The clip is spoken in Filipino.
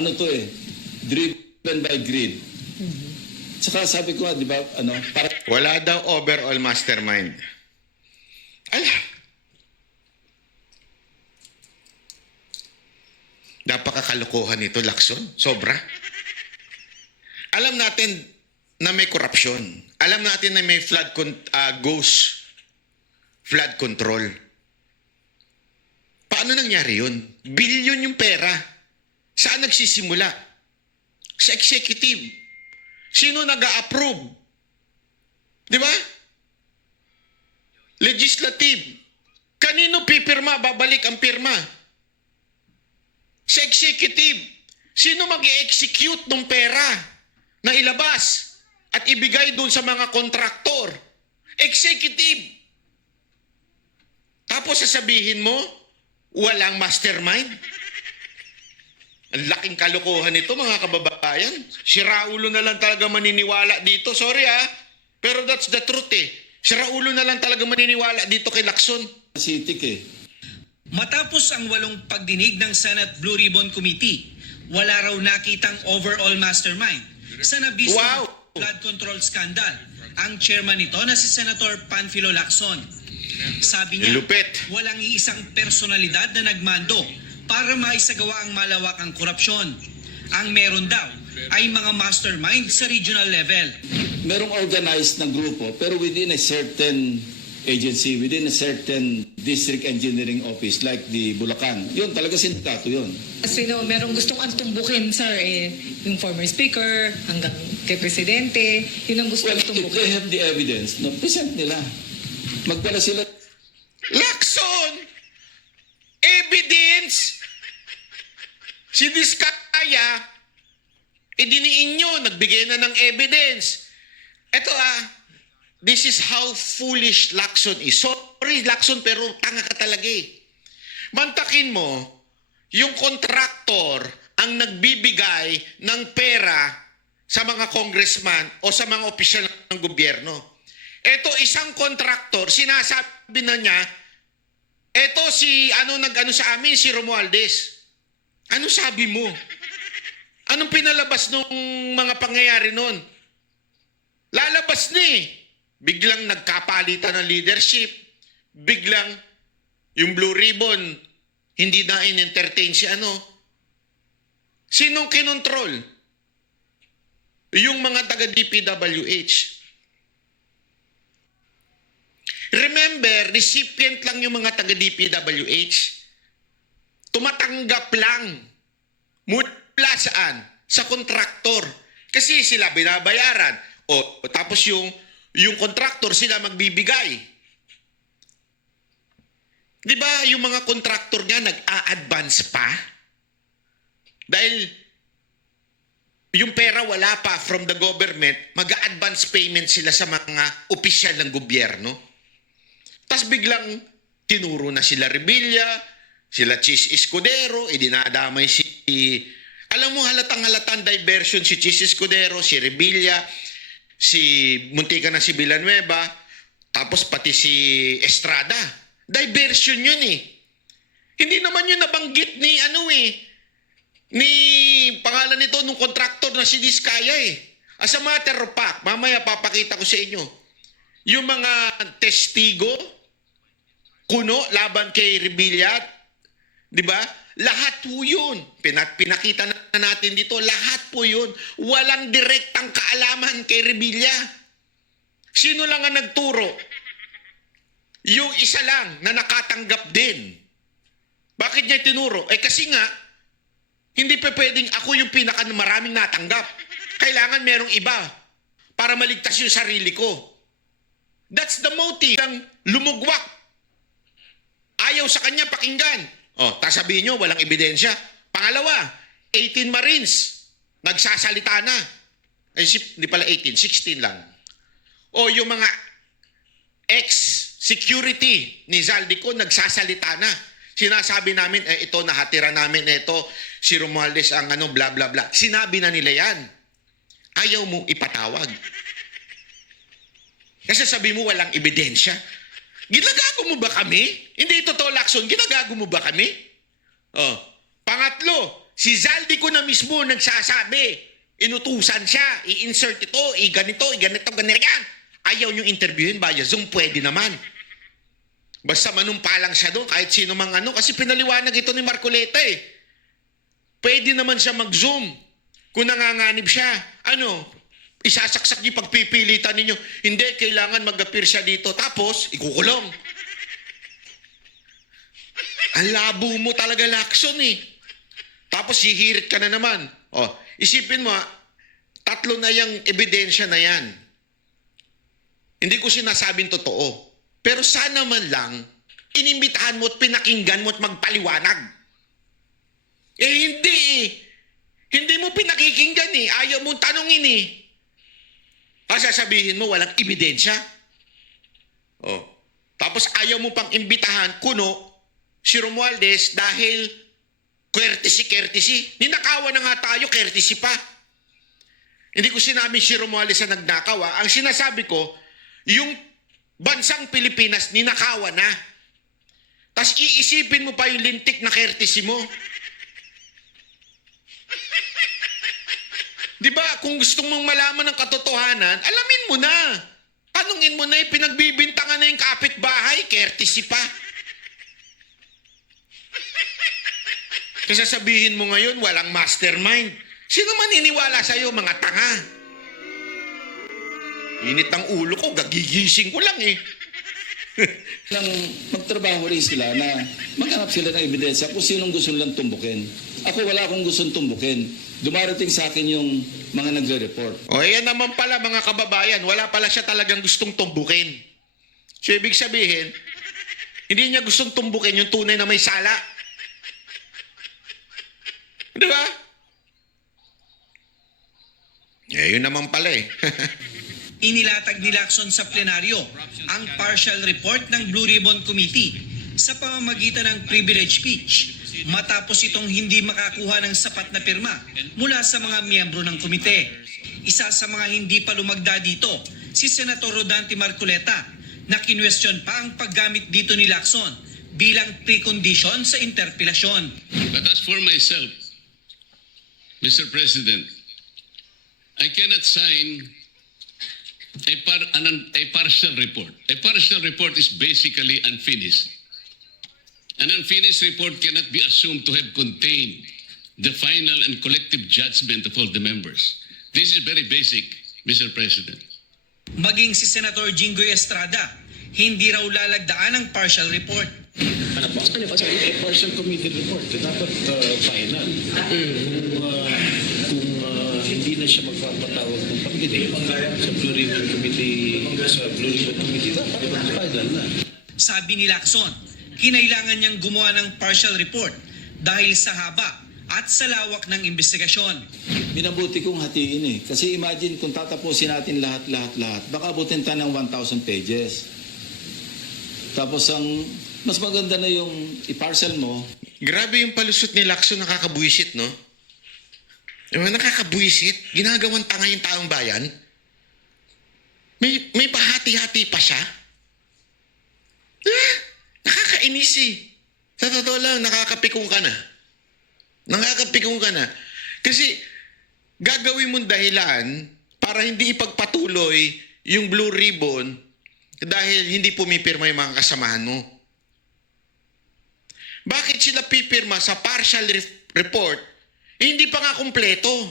ano to eh, driven by greed. Saka sabi ko, di ba, para Wala daw overall mastermind. Ala. Napakakalokohan nito, Lacson. Sobra. Alam natin na may korupsyon. Alam natin na may ghost flood control. Paano nangyari yun? Bilyon yung pera. Saan nagsisimula? Sa executive. Sino nag-a-approve? Di ba? Legislative. Kanino pipirma? Babalik ang pirma. Sa executive. Sino mag-execute ng pera na ilabas at ibigay doon sa mga kontraktor? Executive. Tapos sasabihin mo, walang mastermind? Ang laking kalokohan nito, mga kababayan. Si Raulo na lang talaga maniniwala dito. Sorry pero that's the truth eh. Si Raulo na lang talaga maniniwala dito kay Lacson. sitik eh. Matapos ang 8 pagdinig ng Senate Blue Ribbon Committee, wala raw nakitang overall mastermind sa nabisang Wow! flood control scandal. Ang chairman nito na si Senator Panfilo Lacson. Sabi niya, Lupit. walang iisang personalidad na nagmando para maisagawa ang malawakang korupsyon. Ang meron daw ay mga mastermind sa regional level. Merong organized na grupo, pero within a certain agency, within a certain district engineering office like the Bulacan. Yun, talaga sindikato yun. Kasi merong gustong antumbukin, sir, yung former speaker, hanggang kay presidente, yun ang gusto Well, if tumbukin. they have the evidence, present nila. Magdala sila. Lacson! Evidence! Si Diskaya, idiniin nyo, nagbigay na ng evidence. Ito this is how foolish Lacson is. Sorry Lacson, pero tanga ka talaga eh. Mantakin mo, yung kontraktor ang nagbibigay ng pera sa mga congressman o sa mga opisyal ng gobyerno. Ito isang kontraktor, sinasabi na niya, ito si nag-ano sa amin, si Romualdez. Ano sabi mo? Anong pinalabas nung mga pangyayari nun? Lalabas ni. Biglang nagkapalitan ng leadership. Biglang yung Blue Ribbon, hindi na in-entertain si Sinong kinontrol? Yung mga taga-DPWH. Remember, recipient lang yung mga taga-DPWH. Tumatanggap lang. Mula saan? Sa kontraktor. Kasi sila binabayaran. Tapos yung kontraktor sila magbibigay. Di ba yung mga kontraktor nga nag-a-advance pa? Dahil yung pera wala pa from the government, mag-a-advance payment sila sa mga opisyal ng gobyerno. Tapos biglang tinuro na sila Revilla, sila Chis Escudero, dinadamay alam mo, halatang-halatang diversion si Chis Escudero, si Revilla, si Muntika na si Villanueva, tapos pati si Estrada. Diversion yun eh. Hindi naman yun nabanggit ni ni pangalan nito nung kontraktor na si Diskaya eh. As a matter of fact, mamaya papakita ko sa inyo, yung mga testigo, kuno, laban kay Revilla, di ba? Lahat po yun. Pinakita na natin dito, lahat po yun. Walang direktang kaalaman kay Revilla. Sino lang ang nagturo? Yung isa lang na nakatanggap din. Bakit niya tinuro? Kasi nga, hindi pa pwedeng ako yung maraming natanggap. Kailangan merong iba para maligtas yung sarili ko. That's the motive. Ang lumugwak. Ayaw sa kanya pakinggan. Sabihin nyo, walang ebidensya. Pangalawa, 18 Marines. Nagsasalita na. Hindi pala 18, 16 lang. Yung mga ex-security ni Zaldico, nagsasalita na. Sinasabi namin, ito, nahatira namin, ito, si Romualdez ang bla bla bla. Sinabi na nila yan. Ayaw mo ipatawag. Kasi sabi mo, walang ebidensya. Ginagago mo ba kami? Hindi totoo, Lacson. Ginagago mo ba kami? Pangatlo, Si Zaldico na mismo nagsasabi, inutusan siya, i-insert ito, ganito, ganito, yan. Ayaw nyo interviewin via Zoom, pwede naman. Basta manumpa lang siya doon, kahit sino mang ano, kasi pinaliwanag ito ni Marcoleta eh. Pwede naman siya mag-Zoom. Kung nanganganib siya, isasaksak niyo pagpipilitan ninyo. Hindi, kailangan mag-appear siya dito. Tapos, ikukulong. Ang labo mo talaga, Lacson eh. Tapos, hihirit ka na naman. Isipin mo, 3 na yung ebidensya na yan. Hindi ko sinasabing totoo. Pero sana man lang, inimbitahan mo at pinakinggan mo at magpaliwanag. Hindi eh. Hindi mo pinakikinggan eh. Ayaw mong tanungin eh. Sasabihin mo, walang ebidensya. Tapos ayaw mo pang imbitahan, kuno, si Romualdez dahil courtesy. Ninakawan na nga tayo, courtesy pa. Hindi ko sinabi si Romualdez na nagnakaw. Ang sinasabi ko, yung bansang Pilipinas, ninakawan na. Tapos iisipin mo pa yung lintik na courtesy mo. Di ba, kung gusto mong malaman ng katotohanan, alamin mo na. Tanungin mo na, pinagbibintangan na yung kapitbahay, courtesy pa. Kasi sabihin mo ngayon, walang mastermind. Sino maniniwala sa'yo, mga tanga? Init ang ulo ko, gagigising ko lang eh. Nang magtrabaho rin sila na maghanap sila ng ebidensya kung sinong gusto nilang tumbukin. Ako wala akong gustong tumbukin. Dumarating sa akin yung mga nagre-report. Yan naman pala mga kababayan, wala pala siya talagang gustong tumbukin. So ibig sabihin, hindi niya gustong tumbukin yung tunay na may sala. Di ba? Yun naman pala eh. Inilatag ni Lacson sa plenaryo ang partial report ng Blue Ribbon Committee sa pamamagitan ng privilege speech matapos itong hindi makakuha ng sapat na pirma mula sa mga miyembro ng komite. Isa sa mga hindi pa lumagda dito, si Senator Rodante Marcoleta na kinwestiyon pa ang paggamit dito ni Lacson bilang precondition sa interpelasyon. But as for myself, Mr. President, I cannot sign a partial report. A partial report is basically unfinished. An unfinished report cannot be assumed to have contained the final and collective judgment of all the members. This is very basic, Mr. President. Maging si Senator Jinggoy Estrada, hindi raw lalagdaan ang partial report. Ano po? A partial committee report. Dapat final. Kung hindi na siya magpapatawag ng pagdinig sa Blue Ribbon Committee, dapat final na. Sabi ni Lacson, kinailangan niyang gumawa ng partial report dahil sa haba at sa lawak ng investigasyon. Minabuti kong hatiin eh. Kasi imagine kung tatapusin natin lahat, baka abutin tayo ng 1,000 pages. Tapos ang mas maganda na yung i-parcel mo. Grabe yung palusot ni Lacson, nakakabuisit, no? Nakakabuisit. Ginagawang tanga yung taong bayan. May pahati-hati pa siya. Nakakainis eh. Sa totoo lang, nakakapikong ka na. Kasi gagawin mong dahilan para hindi ipagpatuloy yung Blue Ribbon dahil hindi pumipirma yung mga kasamahan mo. Bakit sila pipirma sa partial report? Hindi pa nga kumpleto.